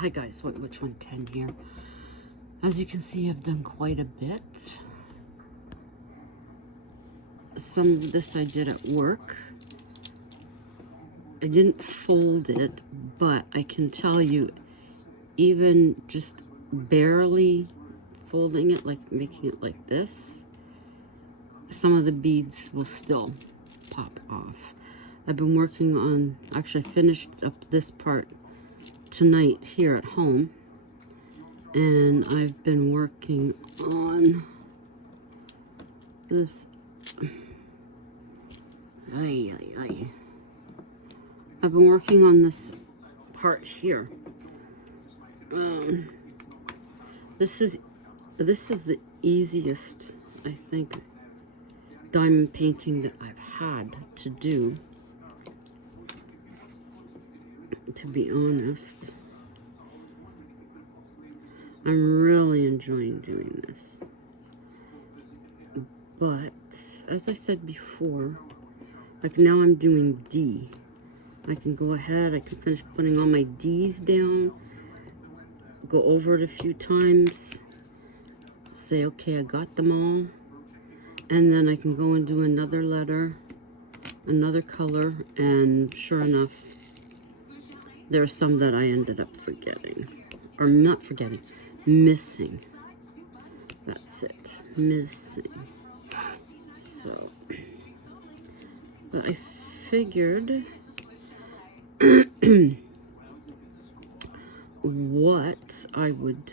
Hi guys, which one? 10 here. As you can see, I've done quite a bit. Some of this I did at work. I didn't fold it, but I can tell you, even just barely folding it, like making it like this, some of the beads will still pop off. I've been working on, actually I finished up this part tonight here at home, and I've been working on this. I've been working on this part here. This is the easiest, I think, diamond painting that I've had to do, to be honest. I'm really enjoying doing this. But, as I said before, like now I'm doing D. I can go ahead, I can finish putting all my D's down, go over it a few times, say, okay, I got them all, and then I can go and do another letter, another color, and sure enough, there are some that I ended up forgetting, or not forgetting, missing. That's it, missing. So, but I figured what I would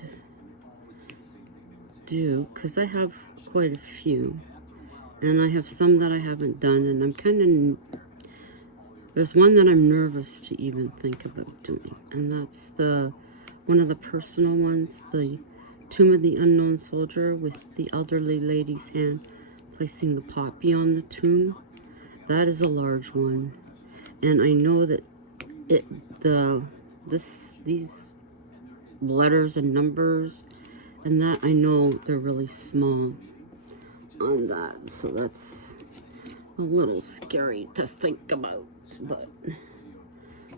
do, because I have quite a few, and I have some that I haven't done, and I'm kind of, there's one that I'm nervous to even think about doing, and that's one of the personal ones, the Tomb of the Unknown Soldier with the elderly lady's hand placing the poppy on the tomb. That is a large one, and I know that these letters and numbers and that, I know they're really small on that, so that's a little scary to think about, but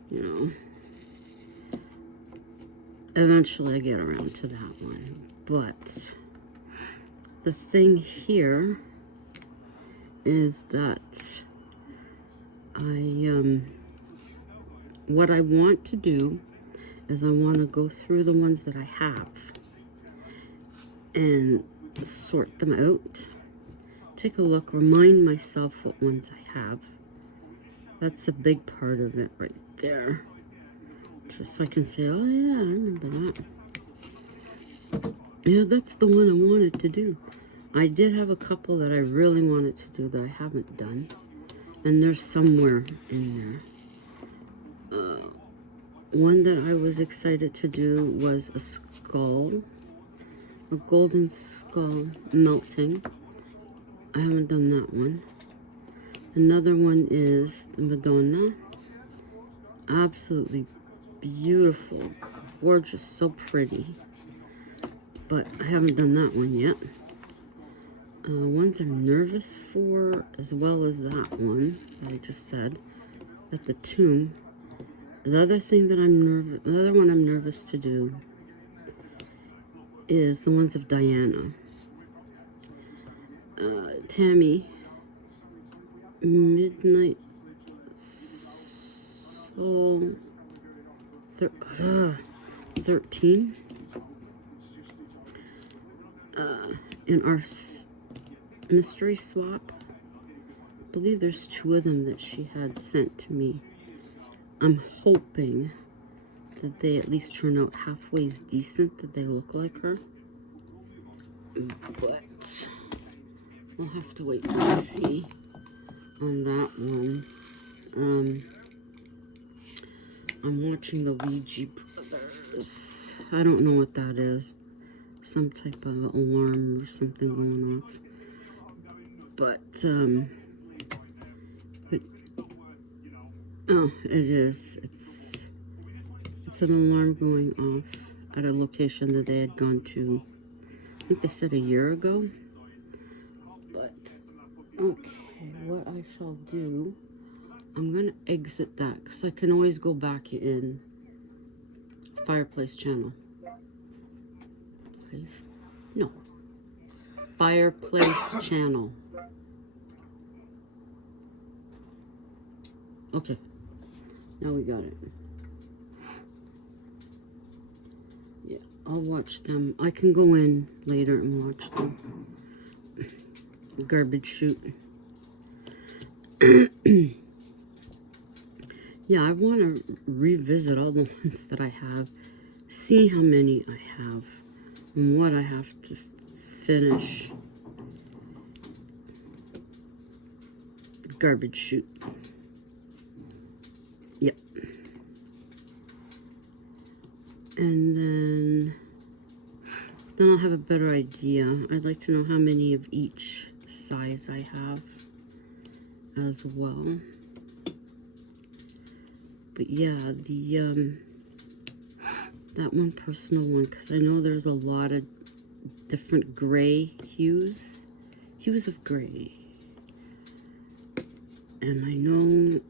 you know, eventually I get around to that one. But the thing here is that what I want to do is I want to go through the ones that I have and sort them out, take a look, remind myself what ones I have. That's a big part of it right there, just so I can say, oh yeah, I remember that. Yeah, that's the one I wanted to do. I did have a couple that I really wanted to do that I haven't done, and they're somewhere in there. One that I was excited to do was a skull, a golden skull melting. I haven't done that one. Another one is the Madonna. Absolutely beautiful, gorgeous, so pretty. But I haven't done that one yet. Ones I'm nervous for, as well as that one that I just said, at the tomb. The other thing that the other one I'm nervous to do is the ones of Diana. Tammy, Midnight Soul 13. In our mystery swap, I believe there's 2 of them that she had sent to me. I'm hoping that they at least turn out halfway decent, that they look like her. But we'll have to wait and see on that one. I'm watching the Ouija Brothers. I don't know what that is. Some type of alarm or something going off. But oh, it is. It's an alarm going off at a location that they had gone to, I think they said a year ago. But, okay, what I shall do, I'm going to exit that, because I can always go back in Fireplace channel. Place? No. Fireplace channel. Okay. Now we got it. Yeah, I'll watch them. I can go in later and watch them. Garbage chute. Yeah, I want to revisit all the ones that I have, see how many I have, and what I have to finish. Garbage chute. Yep. And then I'll have a better idea. I'd like to know how many of each size I have as well. But yeah, that one personal one, because I know there's a lot of different gray hues of gray. And I know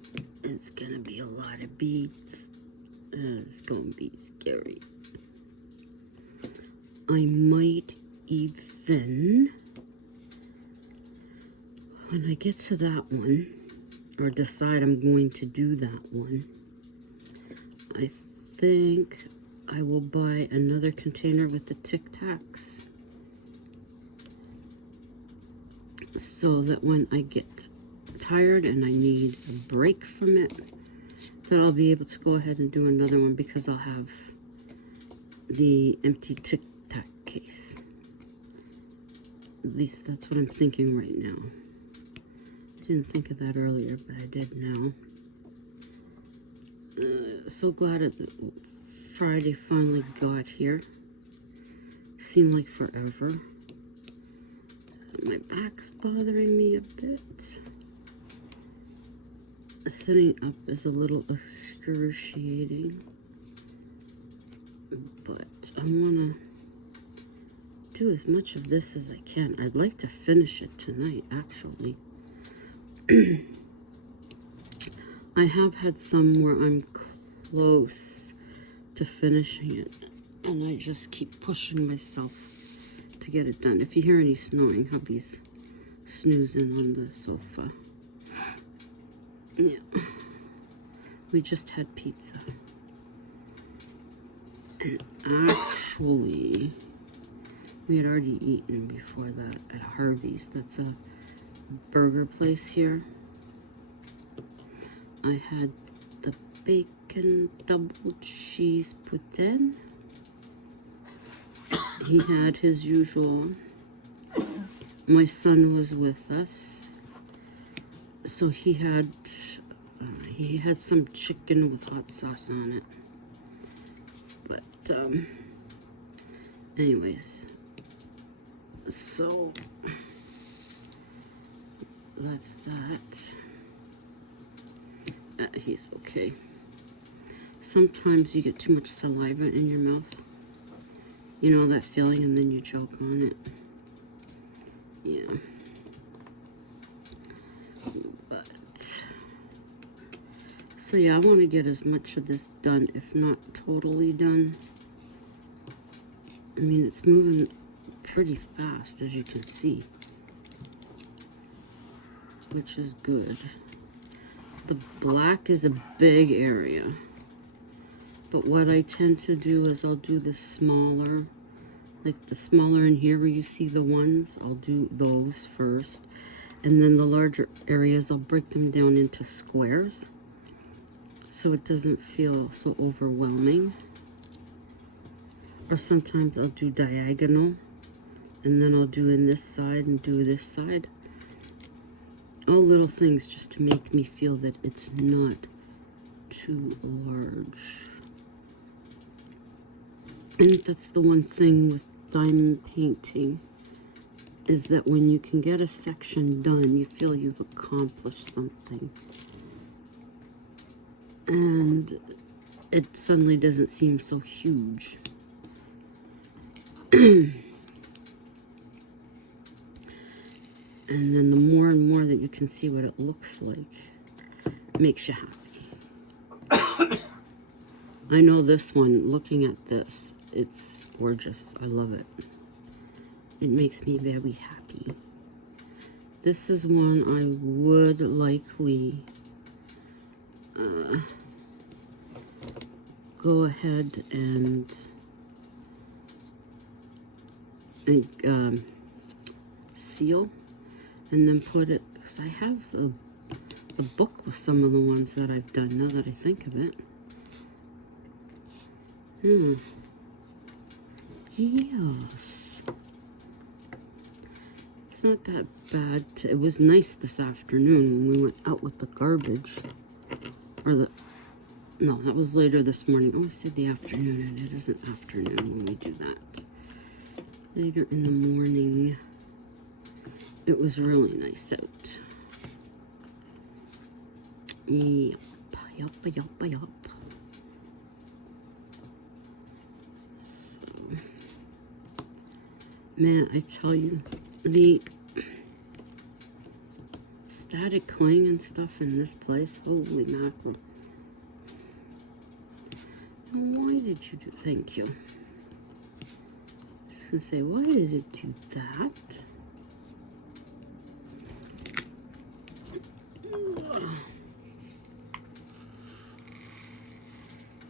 it's gonna be a lot of beads. It's gonna be scary. I might even, when I get to that one, or decide I'm going to do that one, I think I will buy another container with the Tic Tacs, so that when I get tired and I need a break from it, that I'll be able to go ahead and do another one, because I'll have the empty Tic Tac case. At least that's what I'm thinking right now. I didn't think of that earlier, but I did now. So glad it Friday finally got here. Seemed like forever. My back's bothering me a bit. Sitting up is a little excruciating, but I want to do as much of this as I can. I'd like to finish it tonight, actually. I have had some where I'm close to finishing it, and I just keep pushing myself to get it done. If you hear any snoring, hubby's snoozing on the sofa. Yeah, we just had pizza, and actually we had already eaten before that at Harvey's. That's a burger place here. I had the bacon double cheese poutine. He had his usual. My son was with us, so he had some chicken with hot sauce on it. But anyways, so that's that. He's okay. Sometimes you get too much saliva in your mouth. You know that feeling, and then you choke on it. Yeah. But so yeah, I want to get as much of this done, if not totally done. I mean, it's moving pretty fast, as you can see, which is good. The black is a big area, but what I tend to do is I'll do the smaller, like the smaller in here where you see the ones, I'll do those first, and then the larger areas I'll break them down into squares so it doesn't feel so overwhelming. Or sometimes I'll do diagonal, and then I'll do in this side and do this side. All little things just to make me feel that it's not too large. And that's the one thing with diamond painting, is that when you can get a section done, you feel you've accomplished something. And it suddenly doesn't seem so huge. And then the more and more that you can see what it looks like, makes you happy. I know this one, looking at this, it's gorgeous. I love it. It makes me very happy. This is one I would likely go ahead and seal and then put it, because I have the book with some of the ones that I've done, now that I think of it. Yes. It's not that bad. It was nice this afternoon when we went out with the garbage. No, that was later this morning. Oh, I said the afternoon, and it isn't afternoon when we do that. Later in the morning. It was really nice out. Yup, yup, yup, yup. So, man, I tell you, the static cling and stuff in this place, holy mackerel. Why did you do, thank you. I was just gonna say, why did it do that?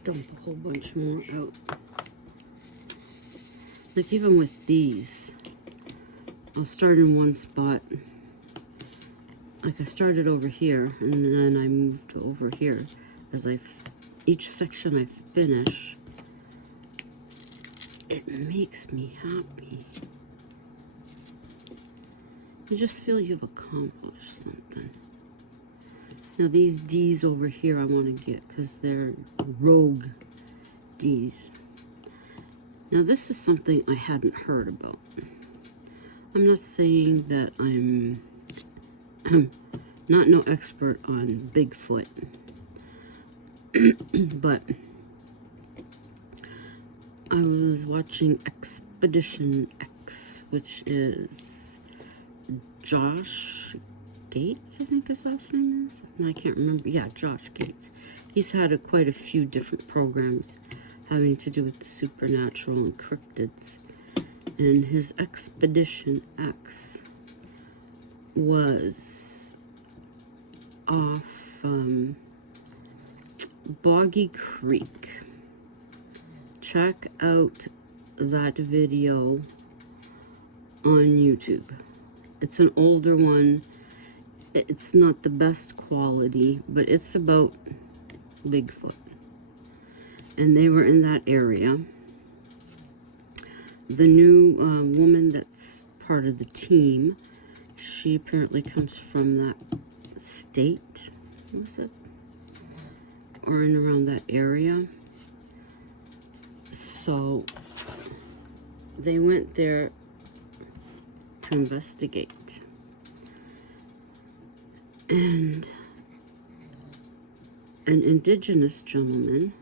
Dump a whole bunch more out. Like even with these, I'll start in one spot. Like I started over here and then I moved over here. As each section I finish, it makes me happy. You just feel you've accomplished something. Now these D's over here I want to get because they're rogue D's. Now this is something I hadn't heard about. I'm not saying that I'm not no expert on Bigfoot, but I was watching Expedition X, which is Josh Gates, I think his last name is. I can't remember. Yeah, Josh Gates. He's had quite a few different programs having to do with the supernatural and cryptids. And his Expedition X was off Boggy Creek. Check out that video on YouTube. It's an older one. It's not the best quality, but it's about Bigfoot. And they were in that area. The new woman that's part of the team, she apparently comes from that state. What was it? Or in around that area. So they went there to investigate. And an indigenous gentleman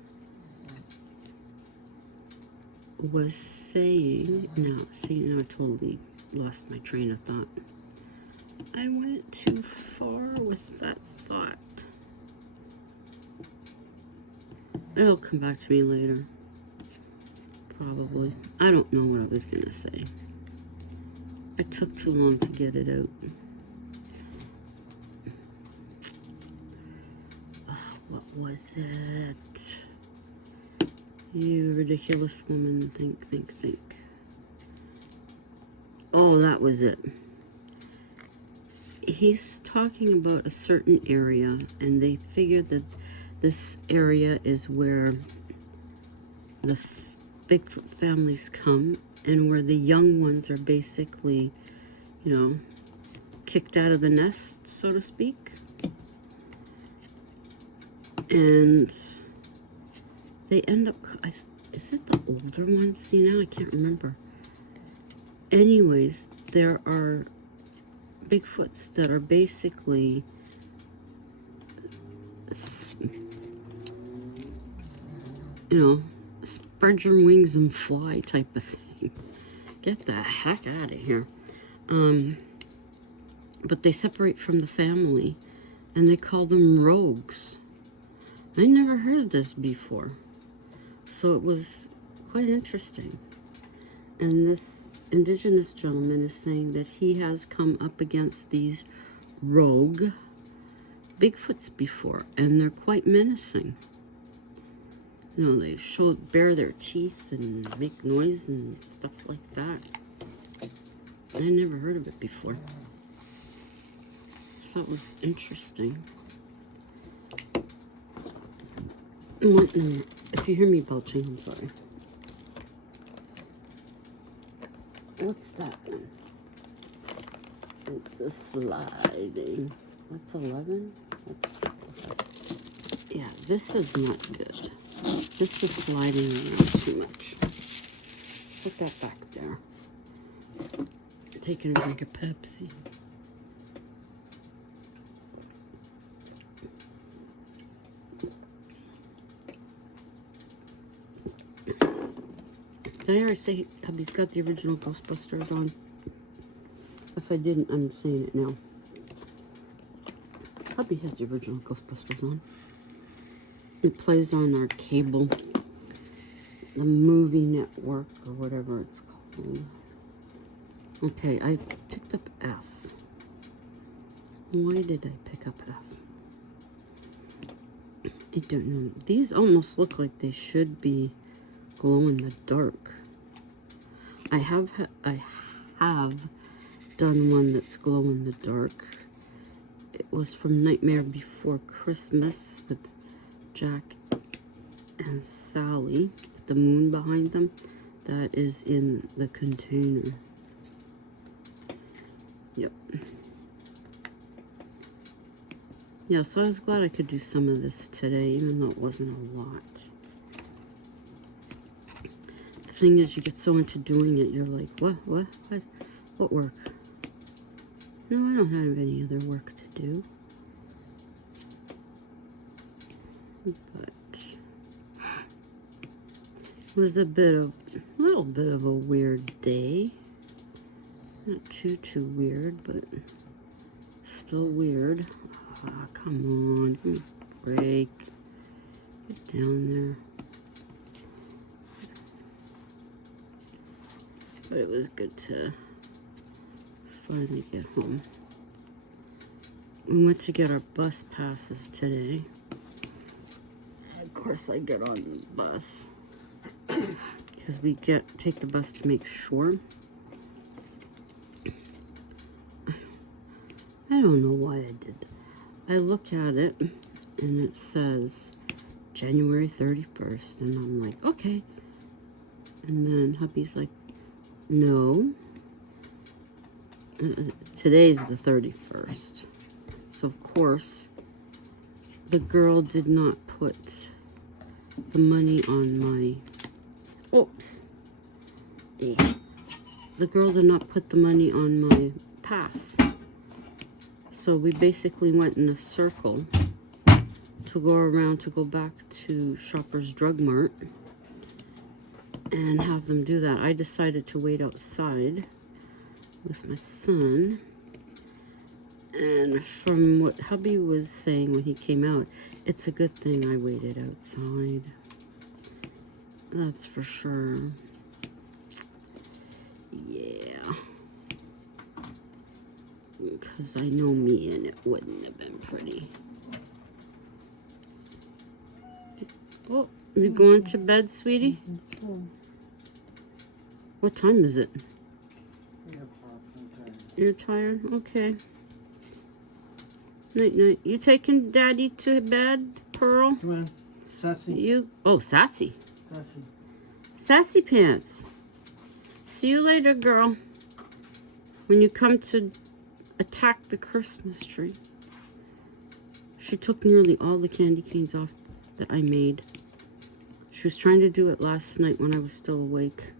was saying, now I totally lost my train of thought. I went too far with that thought. It'll come back to me later. Probably. I don't know what I was going to say. I took too long to get it out. What was it? You ridiculous woman. Think. Oh, that was it. He's talking about a certain area, and they figured that this area is where the Bigfoot families come, and where the young ones are basically, you know, kicked out of the nest, so to speak. And they end up, is it the older ones? See, now I can't remember. Anyways, there are Bigfoots that are basically, you know, spread your wings and fly type of thing. Get the heck out of here. But they separate from the family, and they call them rogues. I never heard this before. So it was quite interesting. And this indigenous gentleman is saying that he has come up against these rogue Bigfoots before, and they're quite menacing. You know, they bare their teeth and make noise and stuff like that. I never heard of it before. So it was interesting. If you hear me belching, I'm sorry. What's that one? It's a sliding. That's 11? That's, yeah, this is not good. This is sliding around too much. Put that back there. Taking a drink of Pepsi. Did I already say hubby's got the original Ghostbusters on? If I didn't, I'm saying it now. Hubby has the original Ghostbusters on. It plays on our cable, the movie network, or whatever it's called. Okay, I picked up F. Why did I pick up F? I don't know. These almost look like they should be glow in the dark. I have done one that's glow in the dark. It was from Nightmare Before Christmas with Jack and Sally, with the moon behind them. That is in the container. Yep. Yeah, so I was glad I could do some of this today, even though it wasn't a lot. The thing is, you get so into doing it, you're like, what work? No, I don't have any other work to do. But it was a little bit of a weird day. Not too weird, but still weird. Ah, come on, give me a break. Get down there. But it was good to finally get home. We went to get our bus passes today. Of course, I get on the bus because we take the bus to make sure. I don't know why I did that. I look at it and it says January 31st, and I'm like, okay. And then hubby's like, no, today's the 31st. So of course, the girl did not put the money on my, oops. The girl did not put the money on my pass. So we basically went in a circle to go around to go back to Shoppers Drug Mart and have them do that. I decided to wait outside with my son. And from what hubby was saying when he came out, it's a good thing I waited outside. That's for sure. Yeah. Because I know me and it wouldn't have been pretty. Oh, you going to bed, sweetie? What time is it? You're tired? Okay. Night, night. You taking Daddy to bed, Pearl? Come on, Sassy. Oh, Sassy. Sassy. Sassy pants. See you later, girl. When you come to attack the Christmas tree. She took nearly all the candy canes off that I made. She was trying to do it last night when I was still awake.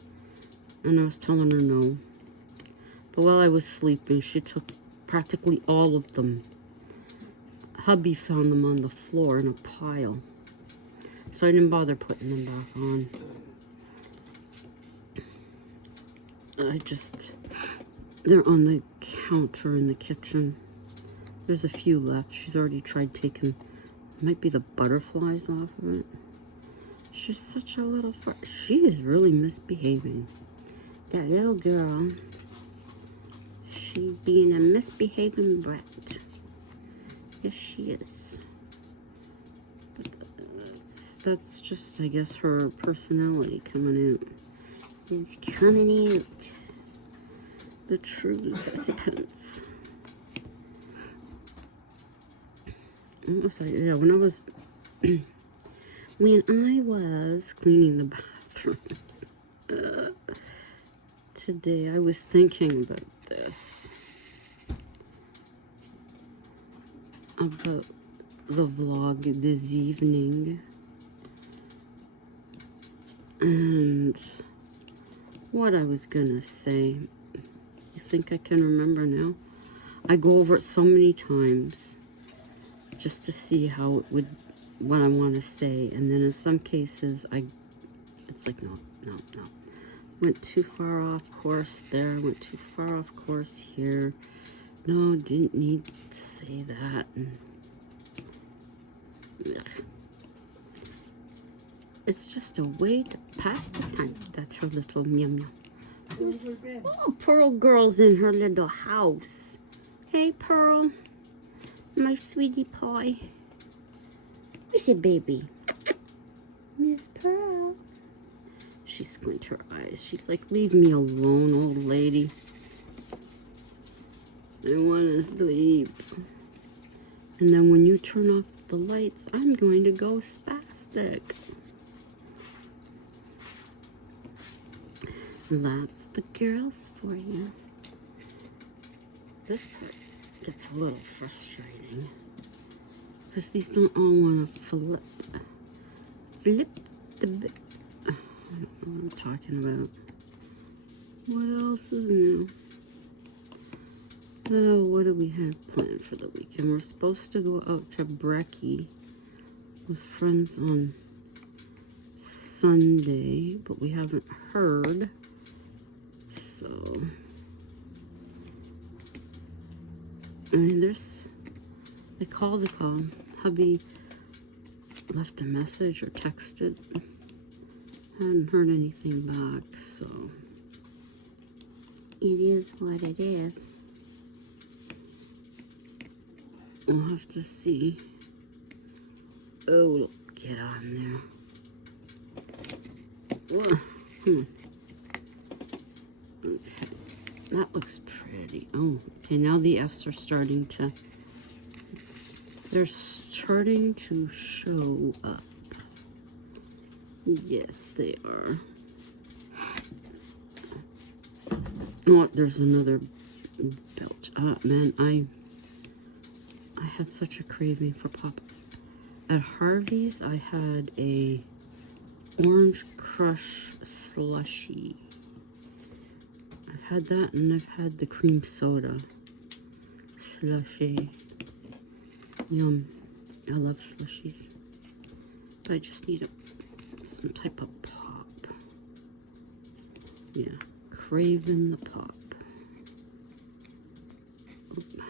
And I was telling her no. But while I was sleeping, she took practically all of them. Hubby found them on the floor in a pile. So I didn't bother putting them back on. They're on the counter in the kitchen. There's a few left. She's already tried taking, might be the butterflies off of it. She's such a little she is really misbehaving. That little girl. She being a misbehaving brat. Yes, she is. But that's just, I guess, her personality coming out. It's coming out. The truth, I suppose. What was I? Yeah, when I was cleaning the bathrooms today, I was thinking about this. About the vlog this evening. And what I was gonna say. You think I can remember now? I go over it so many times just to see how it would, what I want to say. And then in some cases, it's like, no. Went too far off course there, went too far off course here. No, didn't need to say that. And, ugh. It's just a way to pass the time. That's her little meow. Oh, Pearl girl's in her little house. Hey, Pearl. My sweetie pie. Where's it, baby? Miss Pearl. She squint her eyes. She's like, leave me alone, old lady. I want to sleep. And then when you turn off the lights, I'm going to go spastic. That's the girls for you. This part gets a little frustrating because these don't all want to flip the bit. I don't know what I'm talking about. What else is new? Oh, what do we have planned for the weekend? We're supposed to go out to Breckie with friends on Sunday, but we haven't heard. So, I mean, they call. Hubby left a message or texted. Hadn't heard anything back, so it is what it is. We'll have to see. Oh, get on there. Whoa. Okay, that looks pretty. Oh, okay, now the F's are starting to, they're starting to show up. Yes, they are. Oh, there's another belch. Man, I had such a craving for pop. At Harvey's, I had a orange crush slushie. I've had that, and I've had the cream soda slushie. Yum. I love slushies. But I just need some type of pop. Yeah. Craving the pop. Oop.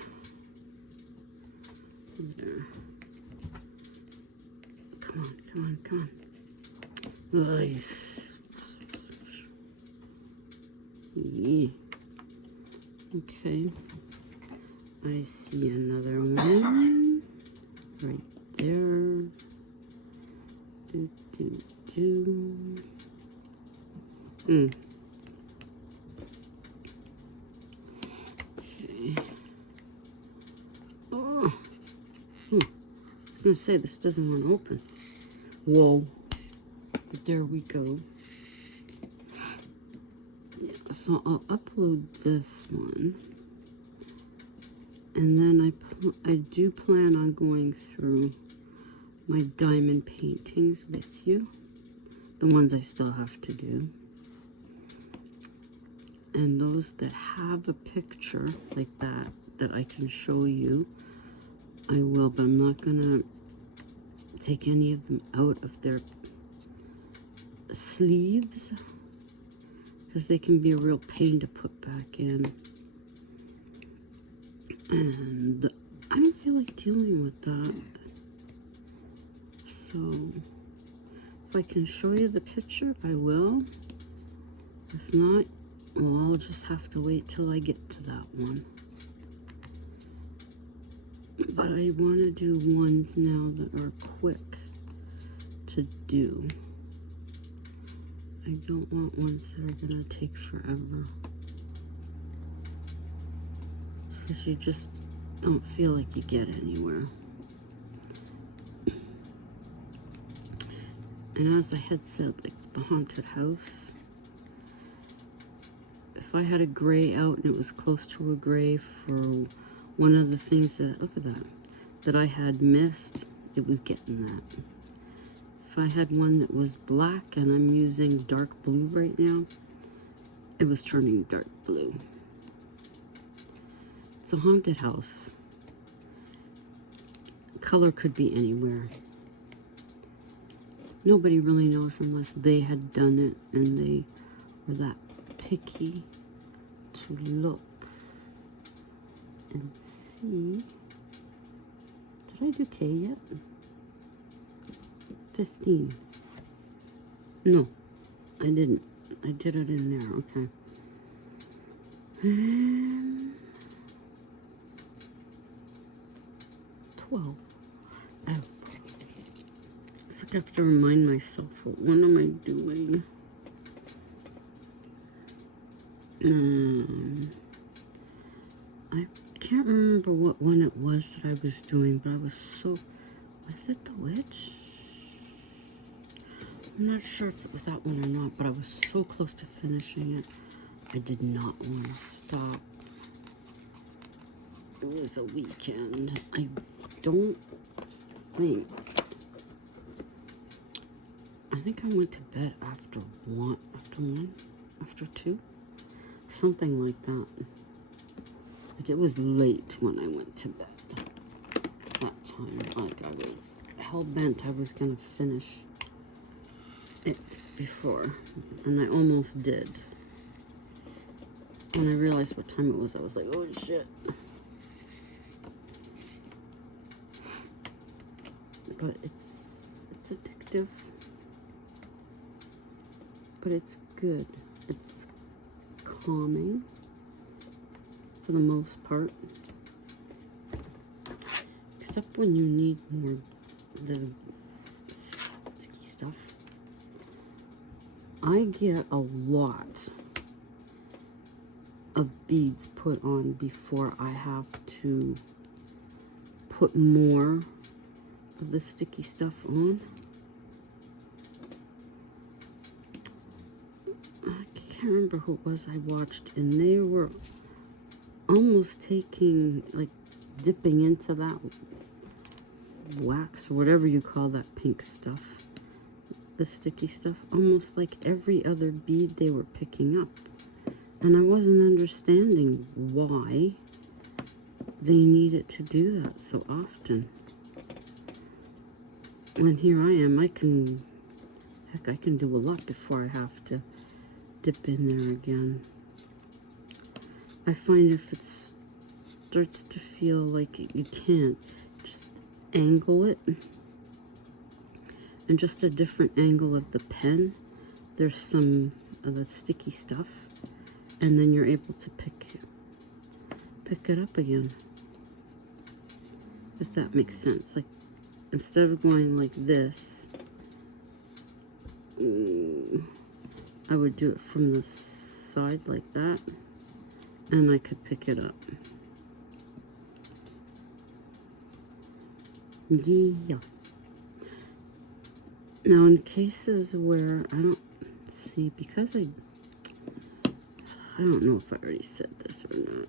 There. Come on. Nice. Yeah. Okay. I see another one right there. Okay. Oh. I'm gonna say this doesn't want to open. Whoa. But there we go. Yeah, so I'll upload this one. And then I do plan on going through my diamond paintings with you. The ones I still have to do. And those that have a picture like that I can show you, I will, but I'm not gonna take any of them out of their sleeves because they can be a real pain to put back in. And I don't feel like dealing with that. So If I can show you the picture, I will. If not, well, I'll just have to wait till I get to that one. But I want to do ones now that are quick to do. I don't want ones that are going to take forever. Because you just don't feel like you get anywhere. And as I had said, like the haunted house, if I had a gray out and it was close to a gray for one of the things that, look at that I had missed, it was getting that. If I had one that was black and I'm using dark blue right now, it was turning dark blue. It's a haunted house. Color could be anywhere. Nobody really knows unless they had done it and they were that picky to look and see. Did I do K yet? 15. No, I didn't. I did it in there, okay. 12. Oh. It's like I have to remind myself, what am I doing? I can't remember what one it was that I was doing, but I was so... Was it the witch? I'm not sure if it was that one or not, but I was so close to finishing it. I did not want to stop. It was a weekend. I don't think... I think I went to bed after 2, something like that. Like it was late when I went to bed that time. Like I was hell bent I was gonna finish it before, and I almost did. When I realized what time it was, I was like, oh shit. But it's addictive. But it's good. It's calming for the most part. Except when you need more of this sticky stuff. I get a lot of beads put on before I have to put more of the sticky stuff on. I can't remember who it was I watched, and they were almost taking, like, dipping into that wax or whatever you call that pink stuff, the sticky stuff, almost like every other bead they were picking up. And I wasn't understanding why they needed to do that so often. When here I am, I can do a lot before I have to dip in there again. I find if it starts to feel like you can't, just angle it. And just a different angle of the pen, there's some of the sticky stuff, and then you're able to pick it up again. If that makes sense. Like, instead of going like this, I would do it from the side like that, and I could pick it up. Yeah. Now, in cases where I don't see, because I don't know if I already said this or not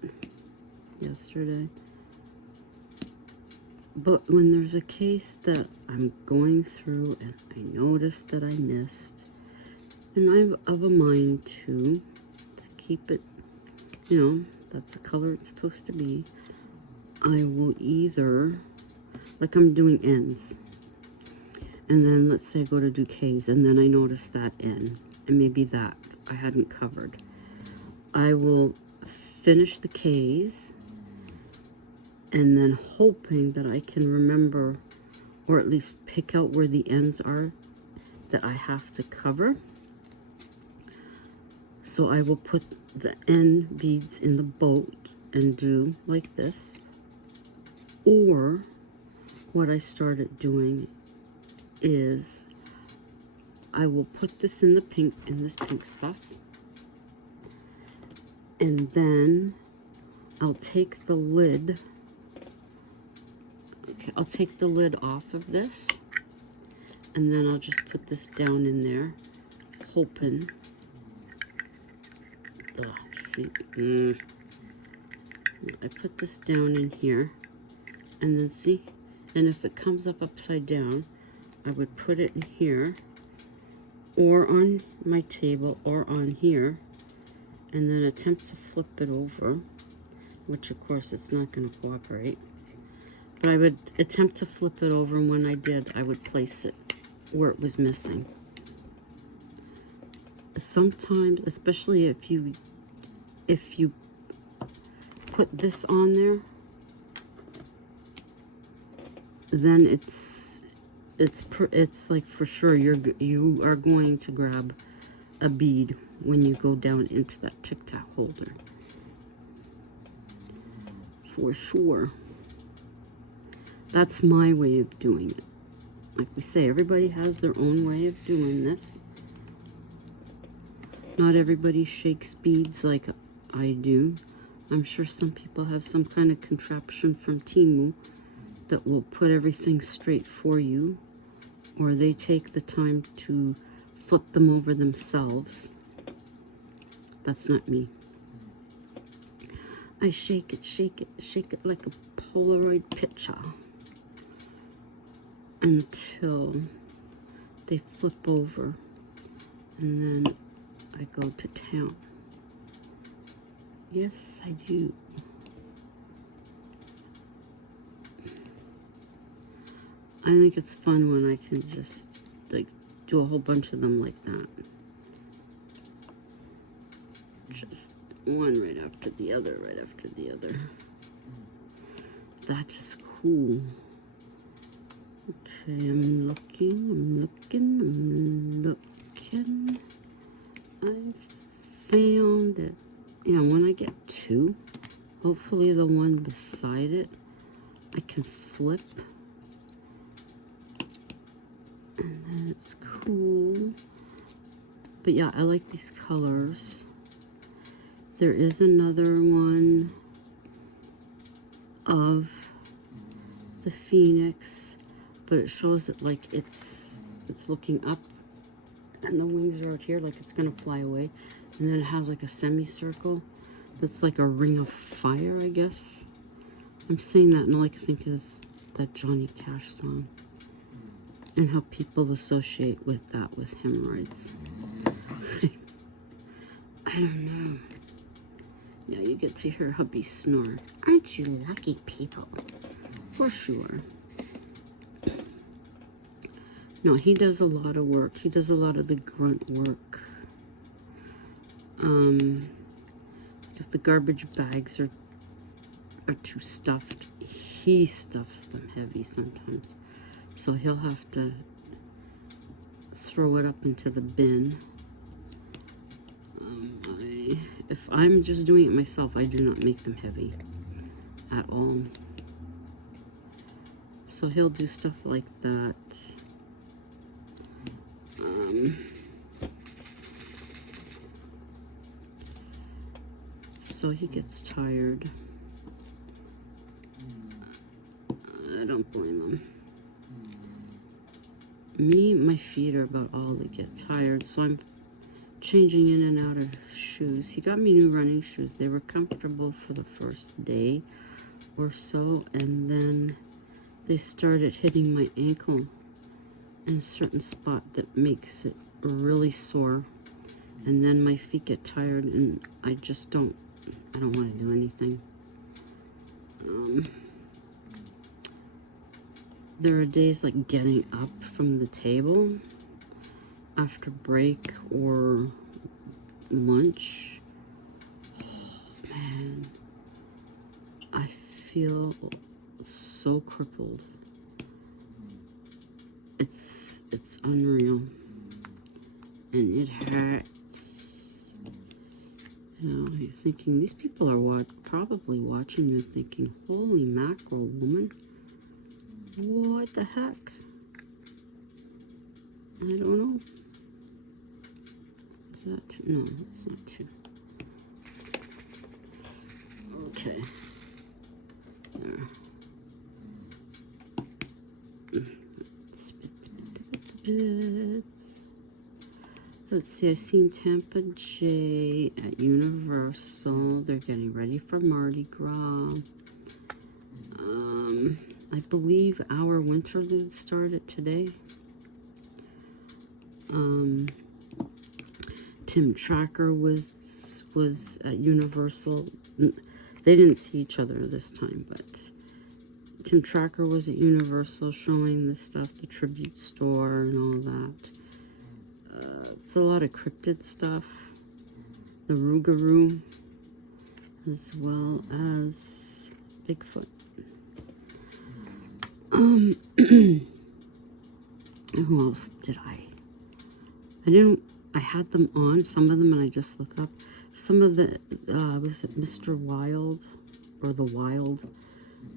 yesterday, but when there's a case that I'm going through and I notice that I missed, and I'm of a mind to keep it, you know, that's the color it's supposed to be, I will either, like I'm doing ends, and then let's say I go to do K's, and then I notice that N, and maybe that I hadn't covered. I will finish the K's, and then hoping that I can remember, or at least pick out where the N's are, that I have to cover. So I will put the end beads in the boat and do like this. Or what I started doing is I will put this in the pink, in this pink stuff. And then I'll take the lid. Okay, I'll take the lid off of this. And then I'll just put this down in there, hoping. See, I put this down in here, and then see, and if it comes up upside down, I would put it in here, or on my table, or on here, and then attempt to flip it over, which of course it's not going to cooperate. But I would attempt to flip it over, and when I did, I would place it where it was missing. Sometimes, especially if you put this on there, then it's like for sure you are going to grab a bead when you go down into that tic-tac holder. For sure. That's my way of doing it. Like we say, everybody has their own way of doing this. Not everybody shakes beads like I do. I'm sure some people have some kind of contraption from Temu that will put everything straight for you, or they take the time to flip them over themselves. That's not me. I shake it like a Polaroid picture until they flip over, and then I go to town. Yes, I do. I think it's fun when I can just like do a whole bunch of them like that. Just one right after the other, right after the other. That is cool. Okay, I'm looking. I found it. Yeah, when I get two, hopefully the one beside it, I can flip. And then it's cool. But yeah, I like these colors. There is another one of the Phoenix, but it shows it like it's looking up and the wings are out here like it's gonna fly away, and then it has like a semicircle that's like a ring of fire, I guess. I'm saying that and all I can think is that Johnny Cash song and how people associate with that with hemorrhoids. I don't know. Yeah, you get to hear hubby snore. Aren't you lucky people? For sure. No, he does a lot of work. He does a lot of the grunt work. If the garbage bags are too stuffed, he stuffs them heavy sometimes. So he'll have to throw it up into the bin. If I'm just doing it myself, I do not make them heavy at all. So he'll do stuff like that. So he gets tired. I don't blame him. Me, my feet are about all that get tired, so I'm changing in and out of shoes. He got me new running shoes. They were comfortable for the first day or so, and then they started hitting my ankle in a certain spot that makes it really sore, and then my feet get tired and I don't want to do anything. There are days like getting up from the table after break or lunch. Oh, man, I feel so crippled. It's unreal. and it hurts. You know, you're thinking, these people are probably watching you thinking, holy mackerel, woman. What the heck? I don't know. Is that two? No, that's not two. Okay. There. Let's see, I've seen Tampa J at Universal. They're getting ready for Mardi Gras. I believe our Winterlude started today. Tim Tracker was at Universal. They didn't see each other this time, but Tim Tracker was at Universal showing the stuff, the tribute store and all that. It's a lot of cryptid stuff. The Rougarou, as well as Bigfoot. Who else did I had them on, some of them, and I just look up. Some of the, was it Mr. Wild, or The Wild?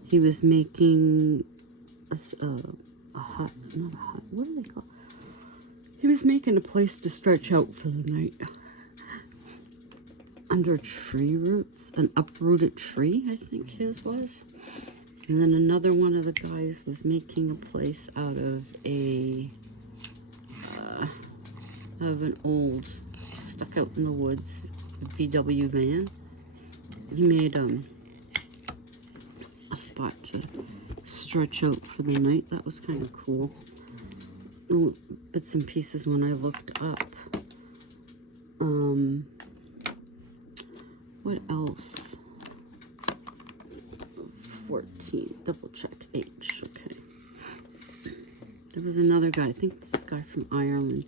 He was making a hut, not a hut, what do they call it? He was making a place to stretch out for the night. Under tree roots, an uprooted tree, I think his was. And then another one of the guys was making a place out of an old, stuck out in the woods, VW van. He made a spot to stretch out for the night. That was kind of cool. Little bits and pieces when I looked up. What else? 14, double check, H, okay. There was another guy, I think this guy from Ireland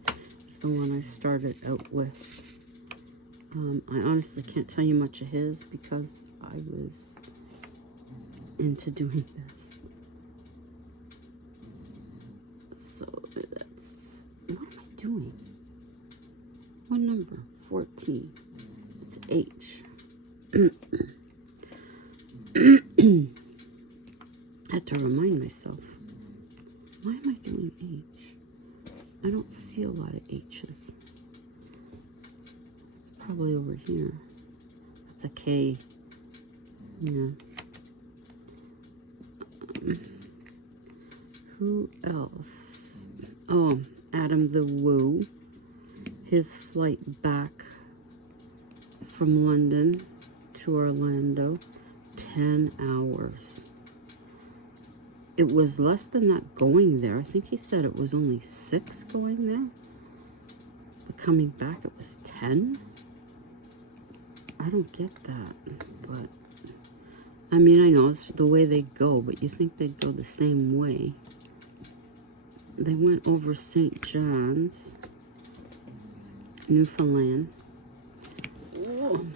is the one I started out with. I honestly can't tell you much of his because I was into doing this. So that's, what am I doing? What number? 14. It's H. Had to remind myself. Why am I doing H? I don't see a lot of H's. It's probably over here. That's a K. Yeah. Who else? Oh, Adam the Woo. His flight back from London to Orlando, 10 hours. It was less than that going there. I think he said it was only 6 going there. But coming back, it was 10. I don't get that. But, I mean, I know it's the way they go, but you think they'd go the same way. They went over St. John's, Newfoundland. Oh.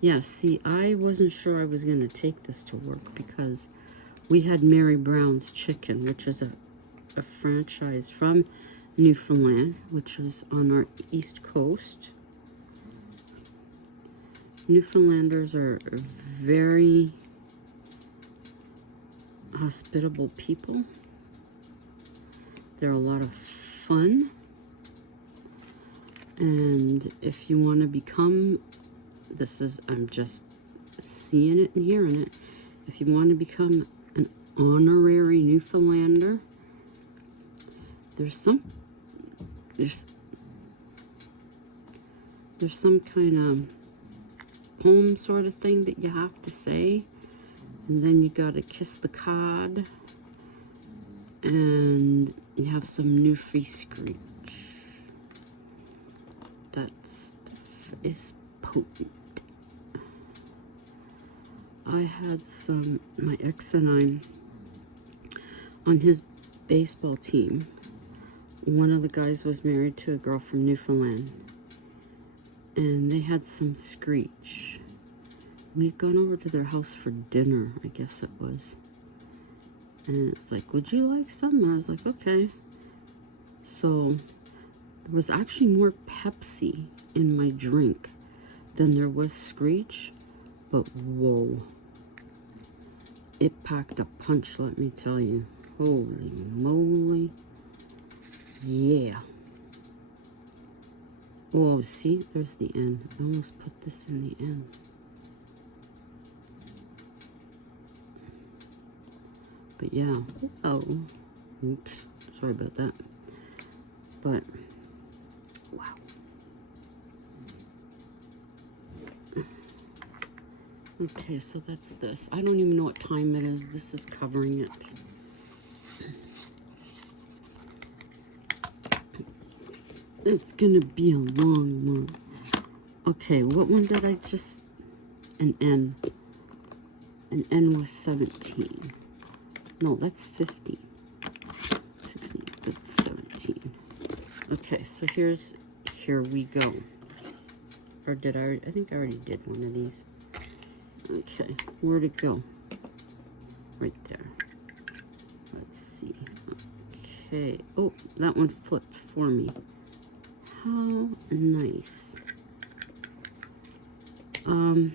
Yeah, see, I wasn't sure I was going to take this to work because we had Mary Brown's Chicken, which is a franchise from Newfoundland, which is on our east coast. Newfoundlanders are very hospitable people. They're a lot of fun. And if you want to become, I'm just seeing it and hearing it. If you want to become an honorary Newfoundlander, there's some kind of poem sort of thing that you have to say, and then you got to kiss the cod, and you have some Newfie screech. That stuff is potent. I had my ex and I, on his baseball team, one of the guys was married to a girl from Newfoundland, and they had some screech. We'd gone over to their house for dinner, I guess it was. And it's like, would you like some? And I was like, okay. So there was actually more Pepsi in my drink than there was Screech, but whoa, it packed a punch, let me tell you. Holy moly. Yeah. Oh, see, there's the end. I almost put this in the end. But yeah, oh, oops, sorry about that. But, wow. Okay, so that's this. I don't even know what time it is. This is covering it. It's gonna be a long one. Okay, what one did I just... An N. An N was 17. No, that's 15. 16, that's 17. Okay, so here we go. Or did I think I already did one of these. Okay, where'd it go? Right there. Let's see. Okay, oh, that one flipped for me. How nice. I'm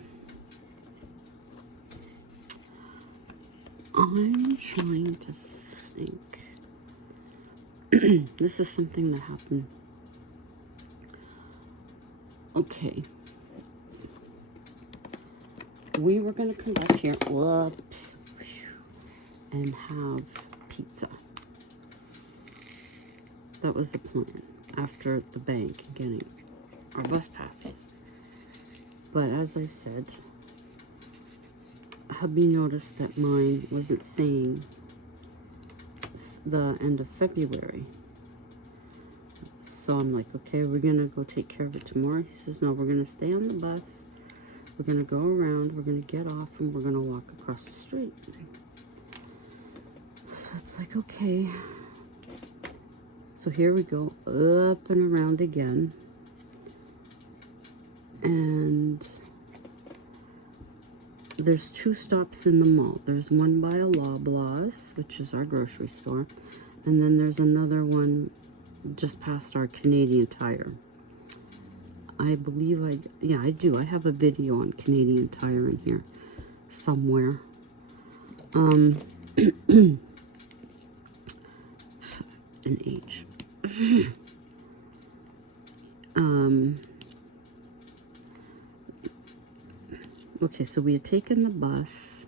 trying to think. This is something that happened. Okay. We were going to come back here, whoops, and have pizza. That was the plan after the bank getting our bus passes. But as I said, hubby noticed that mine wasn't saying the end of February. So I'm like, okay, we're going to go take care of it tomorrow. He says, no, we're going to stay on the bus. We're going to go around. We're going to get off and we're going to walk across the street. So it's like, okay. So here we go, up and around again. And there's 2 stops in the mall. There's one by a Loblaws, which is our grocery store. And then there's another one just past our Canadian Tire. I believe I do. I have a video on Canadian Tire in here somewhere. An H. Okay, so we had taken the bus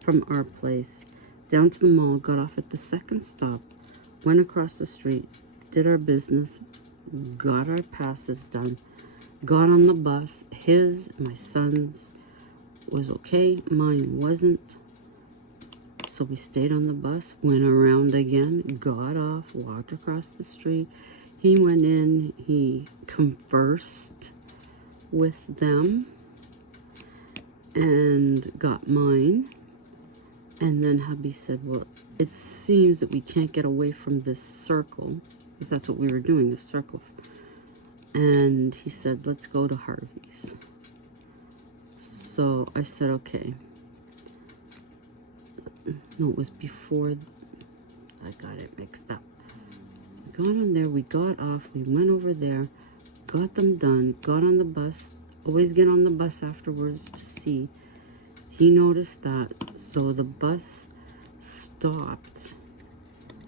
from our place down to the mall, got off at the second stop, went across the street, did our business, got our passes done, got on the bus. My son's was okay, mine wasn't. So we stayed on the bus, went around again, got off, walked across the street. He went in, he conversed with them and got mine. And then hubby said, well, it seems that we can't get away from this circle, because that's what we were doing, the circle. And he said, let's go to Harvey's. So I said, okay. No, it was before. I got it mixed up. We got on there, we got off, we went over there, got them done, got on the bus. Always get on the bus afterwards to see. He noticed that, so the bus stopped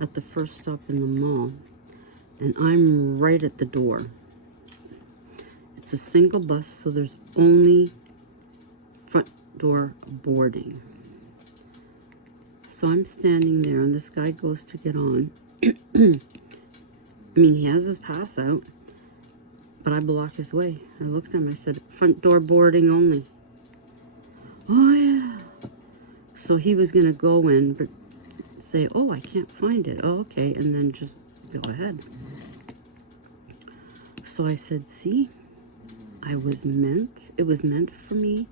at the first stop in the mall, and I'm right at the door. It's a single bus, so there's only front door boarding. So I'm standing there, and this guy goes to get on. I mean, he has his pass out, but I block his way. I looked at him, I said, front door boarding only. Oh, yeah. So he was going to go in, but say, oh, I can't find it. Oh, okay, and then just go ahead. So I said, see, it was meant for me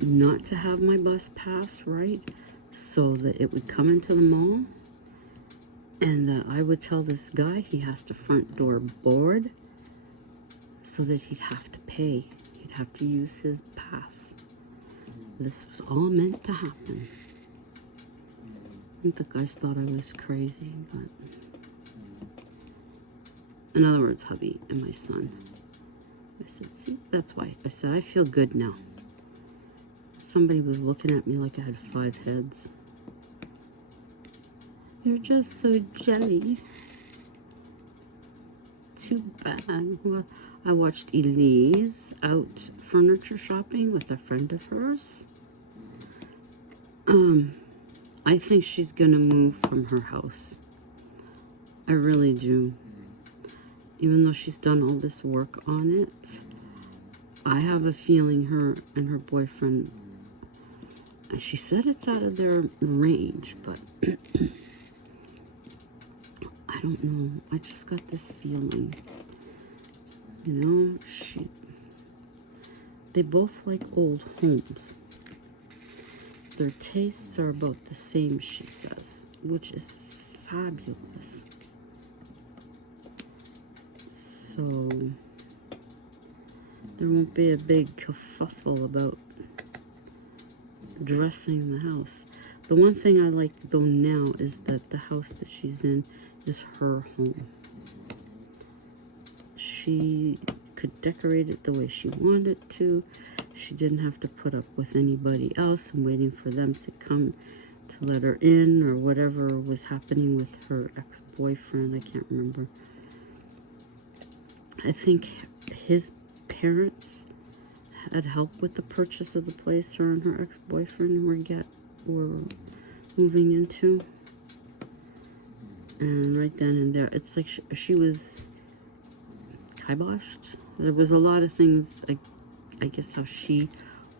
not to have my bus pass, right? So that it would come into the mall, and that I would tell this guy he has to front door board, so that he'd have to pay. He'd have to use his pass. This was all meant to happen. I think the guys thought I was crazy, but In other words, hubby and my son. I said, see, that's why. I said, I feel good now. Somebody was looking at me like I had 5 heads. You're just so jelly. Too bad. Well, I watched Elise out furniture shopping with a friend of hers. I think she's gonna move from her house. I really do. Even though she's done all this work on it, I have a feeling her and her boyfriend, she said it's out of their range, but I don't know. I just got this feeling. You know, they both like old homes. Their tastes are about the same, she says, which is fabulous. So there won't be a big kerfuffle about dressing the house. The one thing I like though now is that the house that she's in is her home. She could decorate it the way she wanted to. She didn't have to put up with anybody else and waiting for them to come to let her in, or whatever was happening with her ex-boyfriend. I can't remember. I think his parents had help with the purchase of the place her and her ex-boyfriend were moving into. And right then and there, it's like she was kiboshed. There was a lot of things, I guess how she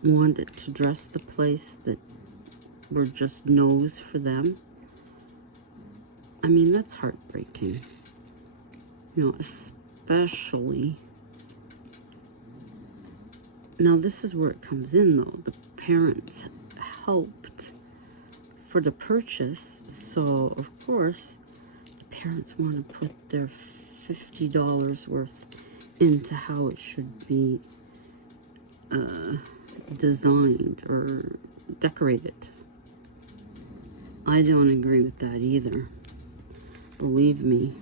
wanted to dress the place that were just no's for them. I mean, that's heartbreaking. You know, especially. Now, this is where it comes in, though. The parents helped for the purchase, so, of course, the parents want to put their $50 worth into how it should be designed or decorated. I don't agree with that either. Believe me.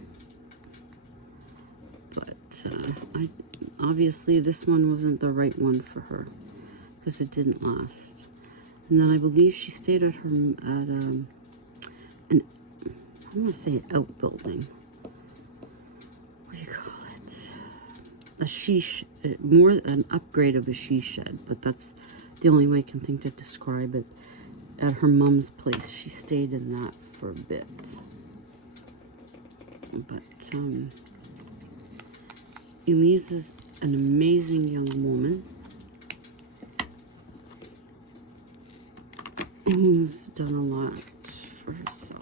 But obviously this one wasn't the right one for her because it didn't last. And then I believe she stayed at an I want to say an outbuilding. What do you call it? A more an upgrade of a she shed, but that's the only way I can think to describe it. At her mom's place, she stayed in that for a bit. But Elise is an amazing young woman who's done a lot for herself.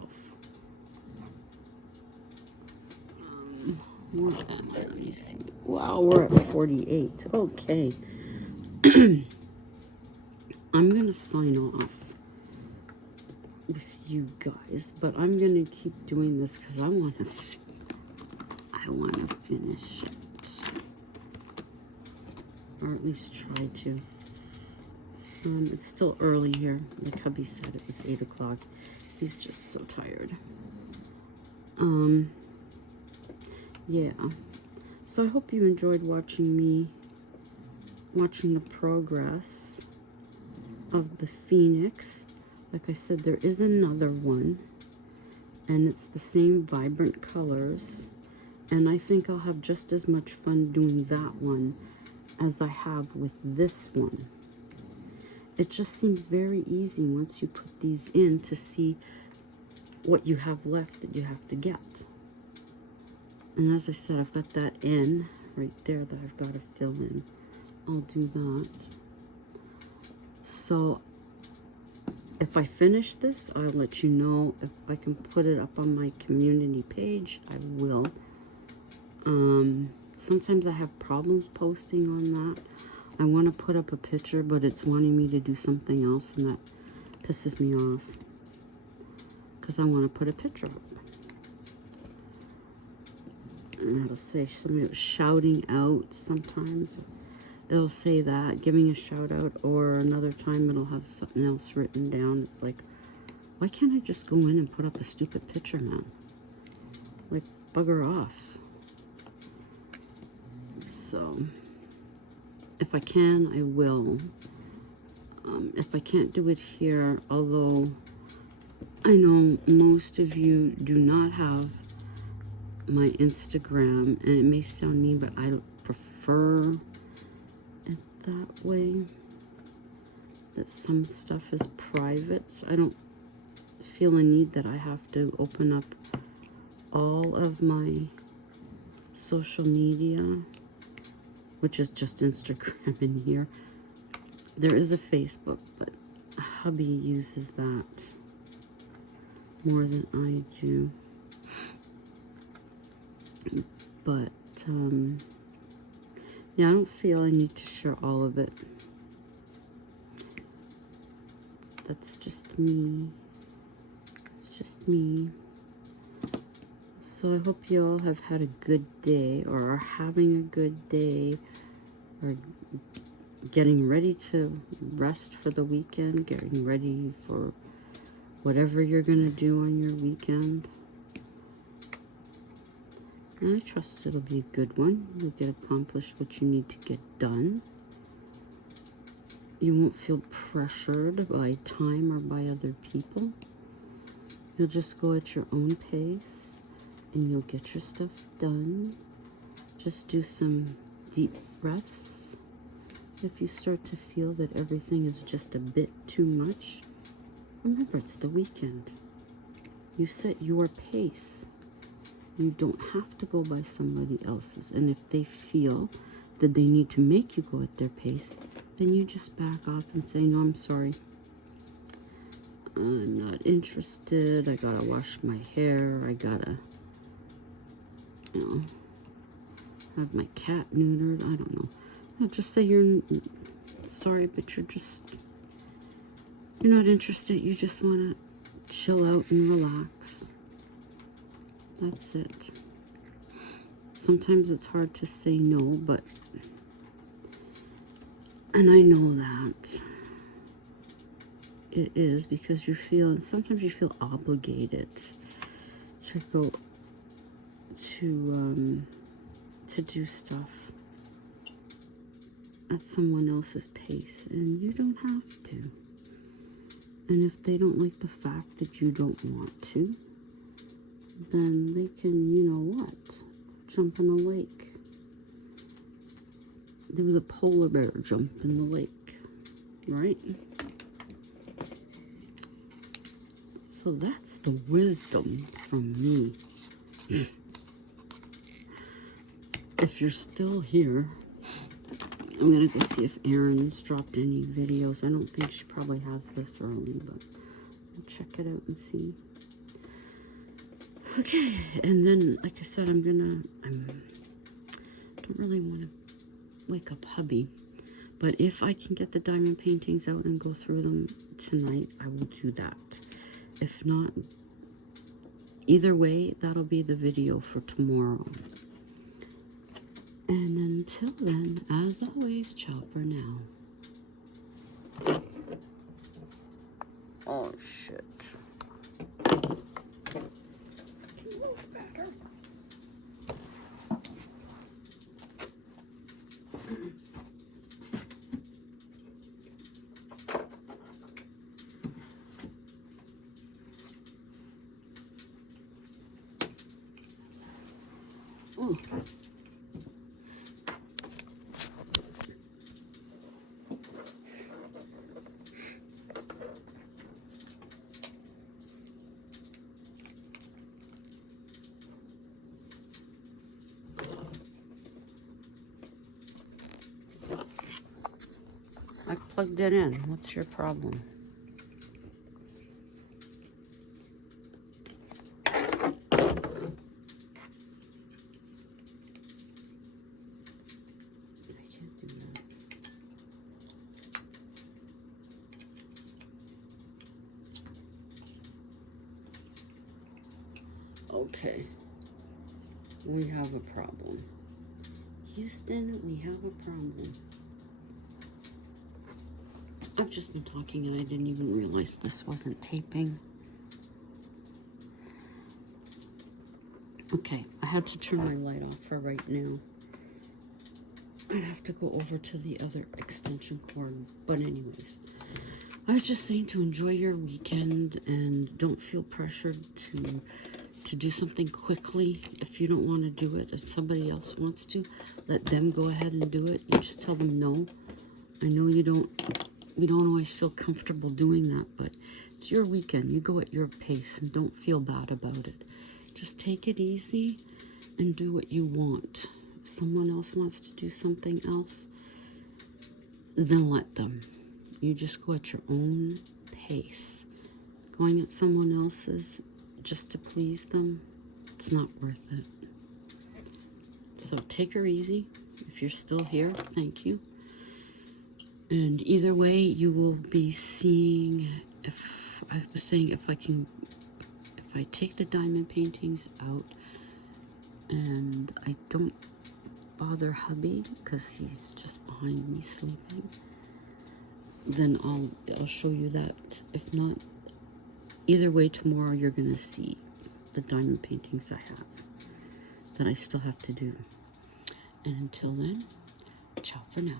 Let me see. Wow, we're at 48. Okay. I'm going to sign off with you guys, but I'm going to keep doing this because I want to finish it. Or at least try to. It's still early here. Like hubby said, it was 8 o'clock. He's just so tired. Yeah. So I hope you enjoyed watching the progress of the Phoenix. Like I said, there is another one, and it's the same vibrant colors, and I think I'll have just as much fun doing that one as I have with this one. It just seems very easy once you put these in to see what you have left that you have to get. And as I said, I've got that in right there that I've got to fill in. I'll do that. So if I finish this, I'll let you know. If I can put it up on my community page, I will. Sometimes I have problems posting on that. I want to put up a picture, but it's wanting me to do something else, and that pisses me off. Because I want to put a picture up. And it'll say somebody was shouting out sometimes. It'll say that, giving a shout out, or another time it'll have something else written down. It's like, why can't I just go in and put up a stupid picture, man? Like, bugger off. So if I can, I will. If I can't do it here, although I know most of you do not have my Instagram, and it may sound mean, but I prefer it that way, that some stuff is private. So I don't feel a need that I have to open up all of my social media, which is just Instagram in here. There is a Facebook, but hubby uses that more than I do. But yeah, I don't feel I need to share all of it. That's just me. It's just me. So I hope you all have had a good day, or are having a good day, or getting ready to rest for the weekend, getting ready for whatever you're going to do on your weekend. And I trust it'll be a good one. You'll get accomplished what you need to get done. You won't feel pressured by time or by other people. You'll just go at your own pace and you'll get your stuff done. Just do some deep breaths. If you start to feel that everything is just a bit too much, remember it's the weekend. You set your pace. You don't have to go by somebody else's. And if they feel that they need to make you go at their pace, then you just back off and say, no, I'm sorry. I'm not interested. I gotta wash my hair. I gotta, have my cat neutered. I don't know. No, just say you're sorry, but you're not interested. You just want to chill out and relax. That's it. Sometimes it's hard to say no, and I know that it is, because sometimes you feel obligated to go to do stuff at someone else's pace, and you don't have to. And if they don't like the fact that you don't want to, then they can, you know what, jump in the lake. Do the polar bear jump in the lake, right? So that's the wisdom from me. If you're still here, I'm gonna go see if Erin's dropped any videos. I don't think she probably has this early, but I'll check it out and see. Okay, and then, like I said, I don't really want to wake up hubby, but if I can get the diamond paintings out and go through them tonight, I will do that. If not, either way, that'll be the video for tomorrow. And until then, as always, ciao for now. Oh, shit. Ooh. I plugged it in. What's your problem? Okay, we have a problem. Houston, we have a problem. I've just been talking and I didn't even realize this wasn't taping. Okay, I had to turn my light off for right now. I have to go over to the other extension cord. But anyways, I was just saying to enjoy your weekend and don't feel pressured to do something quickly. If you don't want to do it, if somebody else wants to, let them go ahead and do it. You just tell them no. I know you don't always feel comfortable doing that, but it's your weekend. You go at your pace and don't feel bad about it. Just take it easy and do what you want. If someone else wants to do something else, then let them. You just go at your own pace. Going at someone else's just to please them, it's not worth it. So take her easy. If you're still here, thank you. And either way, you will be seeing, if I was saying, if I take the diamond paintings out and I don't bother hubby because he's just behind me sleeping, then I'll show you that. If not, either way, tomorrow you're gonna see the diamond paintings I have that I still have to do. And until then, ciao for now.